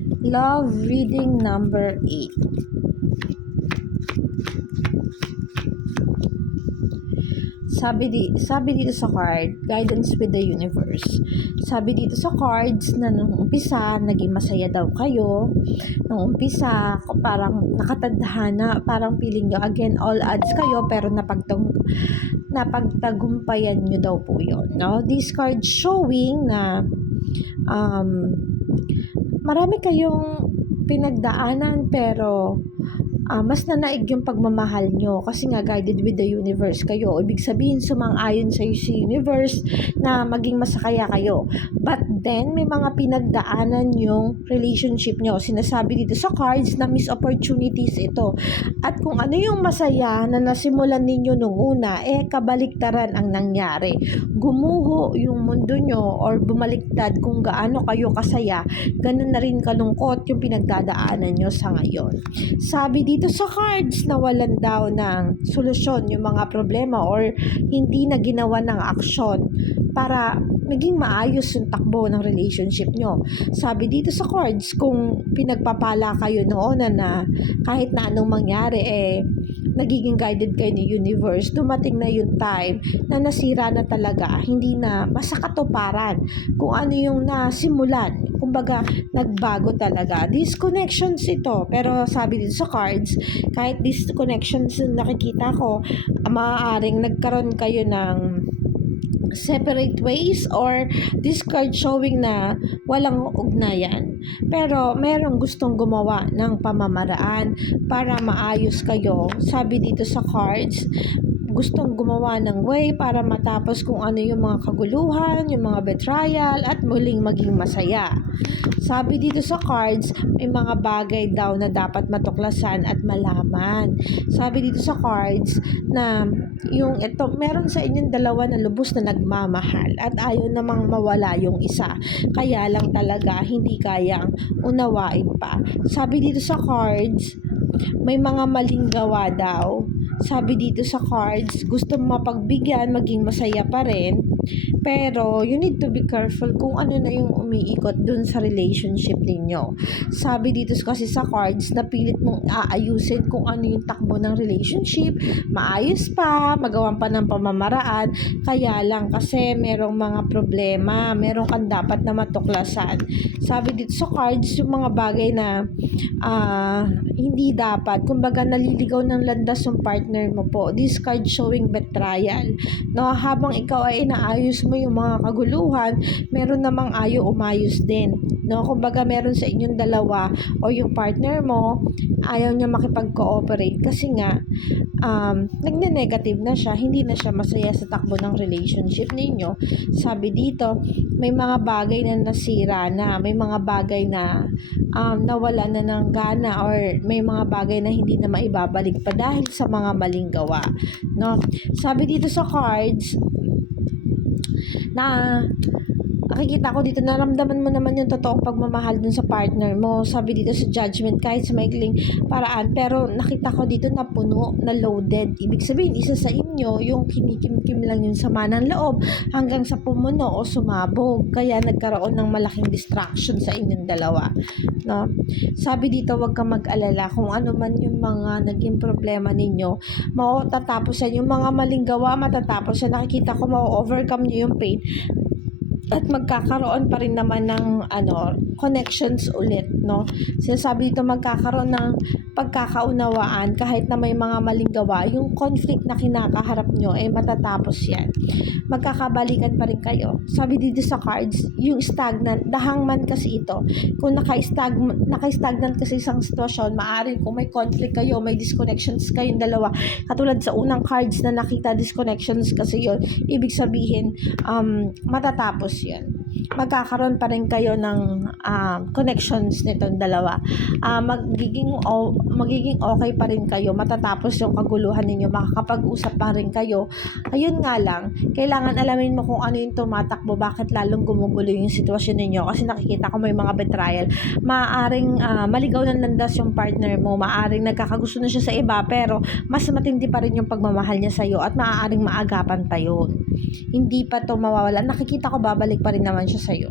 Love reading number 8. Sabi dito sa card, guidance with the universe. Sabi dito sa cards na nung umpisa, naging masaya daw kayo. Nung umpisa, parang nakatadhana, parang feeling nyo, again, all odds kayo, pero napagtagumpayan nyo daw po yun. No? These cards showing na marami kayong pinagdaanan, pero mas nanaig yung pagmamahal nyo kasi nga guided with the universe kayo. Ibig sabihin, sumang-ayon sa'yo si universe na maging masakaya kayo. But then, may mga pinagdaanan yung relationship nyo. Sinasabi dito sa cards na missed opportunities ito. At kung ano yung masaya na nasimulan ninyo nung una, kabaliktaran ang nangyari. Gumuho yung mundo nyo or bumaliktad kung gaano kayo kasaya, ganun na rin kalungkot yung pinagdadaanan nyo sa ngayon. Sabi dito sa cards na walan daw ng solusyon yung mga problema or hindi na ginawa ng aksyon para maging maayos yung takbo ng relationship nyo. Sabi dito sa cards, kung pinagpapala kayo noon na kahit na anong mangyari, nagiging guided kayo ni universe, dumating na yung time na nasira na talaga, hindi na masakatuparan kung ano yung nasimulan. Kumbaga, nagbago talaga. Disconnections ito. Pero sabi dito sa cards, kahit disconnections yung nakikita ko, maaaring nagkaroon kayo ng separate ways or this card showing na walang ugnayan. Pero merong gustong gumawa ng pamamaraan para maayos kayo. Sabi dito sa cards, gustong gumawa ng way para matapos kung ano yung mga kaguluhan, yung mga betrayal, at muling maging masaya. Sabi dito sa cards, may mga bagay daw na dapat matuklasan at malaman. Sabi dito sa cards na yung ito, meron sa inyong dalawa na lubos na nagmamahal at ayaw namang mawala yung isa. Kaya lang talaga hindi kayang unawain pa. Sabi dito sa cards, may mga maling gawa daw. Sabi dito sa cards, gusto mapagbigyan, maging masaya pa rin. Pero, you need to be careful kung ano na yung umiikot dun sa relationship ninyo. Sabi dito kasi sa cards, na pilit mong aayusin kung ano yung takbo ng relationship. Maayos pa, magawan pa ng pamamaraan. Kaya lang kasi merong mga problema, merong kang dapat na matuklasan. Sabi dito sa cards, yung mga bagay na hindi dapat. Kumbaga, naliligaw ng landas yung partner mo po. This card showing betrayal. No, habang ikaw ay inaayos mo yung mga kaguluhan, meron namang ayaw umayos din. No, kumbaga meron sa inyong dalawa o yung partner mo, ayaw niya makipag-cooperate kasi nga nagne-negative na siya, hindi na siya masaya sa takbo ng relationship ninyo. Sabi dito, may mga bagay na nasira na, may mga bagay na nawala na ng gana or may mga bagay na hindi na maibabalik pa dahil sa mga maling gawa. No? Sabi dito sa cards na nakikita ko dito, naramdaman mo naman yung totoong pagmamahal dun sa partner mo. Sabi dito sa judgment, kahit sa maikling paraan, pero nakita ko dito na puno, na loaded. Ibig sabihin, isa sa inyo, yung kinikim-kim lang yung sama ng loob hanggang sa pumuno o sumabog. Kaya nagkaroon ng malaking distraction sa inyong dalawa. No? Sabi dito, huwag kang mag-alala kung ano man yung mga naging problema ninyo, matatapos yan. Yung mga maling gawa, matatapos yan. Nakikita ko, ma-overcome nyo yung pain at magkakaroon pa rin naman ng connections ulit, no? Sinasabi dito, magkakaroon ng pagkakaunawaan kahit na may mga maling gawa. Yung conflict na kinakaharap nyo matatapos yan. Magkakabalikan pa rin kayo. Sabi dito sa cards, yung stagnant, dahang man kasi ito. Kung naka-stagnant kasi isang sitwasyon, maaari kung may conflict kayo, may disconnections kayong dalawa. Katulad sa unang cards na nakita, disconnections kasi yon, ibig sabihin matatapos yan. Magkakaroon pa rin kayo ng connections nitong dalawa. Magiging okay pa rin kayo, matatapos yung kaguluhan ninyo, makakapag-usap pa rin kayo. Ayun nga lang, kailangan alamin mo kung ano yung tumatakbo, bakit lalong gumugulo yung sitwasyon ninyo, kasi nakikita ko may mga betrayal. Maaaring maligaw ng landas yung partner mo, maaaring nagkakagusto na siya sa iba, pero mas matindi pa rin yung pagmamahal niya sa'yo at maaaring maagapan pa yun. Hindi pa to mawawala. Nakikita ko babalik pa rin naman siya sa'yo.